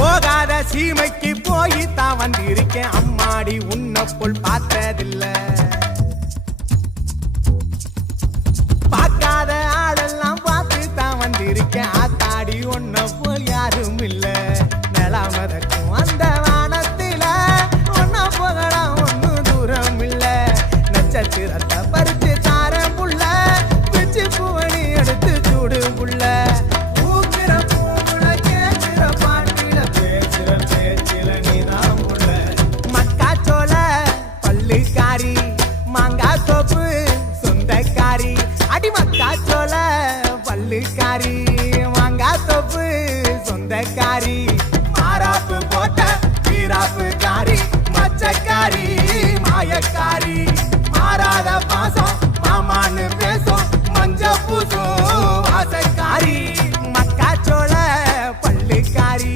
போகாத சீமைக்கு போய் தான் வந்திருக்கேன் அம்மாடி உன்னை போல் பார்த்ததில்ல பார்க்காத ஆளெல்லாம் பார்த்து தான் வந்திருக்கேன் ஆத்தாடி உன்னை போல் யாரும் இல்ல நிலாமதக்கும் அந்த வானத்தில ஒன்ன போகலாம் ஒன்னும் தூரம் இல்ல நட்சத்திரத்தை பறிச்சு தாரம் புள்ள பிச்சு பூவணி எடுத்து சூடு புள்ள ஊக்கிற பூவுல கேட்கிற பாட்டில பேசுற பேச்சில நீதான் புள்ள மக்காச்சோள பள்ளிக்காரி மாங்காய் தோப்பு சொந்தக்காரி அடி மக்காச்சோள பள்ளிக்காரி மாங்காய் தோப்பு சொந்தக்காரி மாறாப்பு போட்ட வீராப்பு காரி மச்சக்காரி மாயக்காரி மாறாத பாசம் மாமான்னு பேசும் மஞ்ச பூசும் வாசக்காரி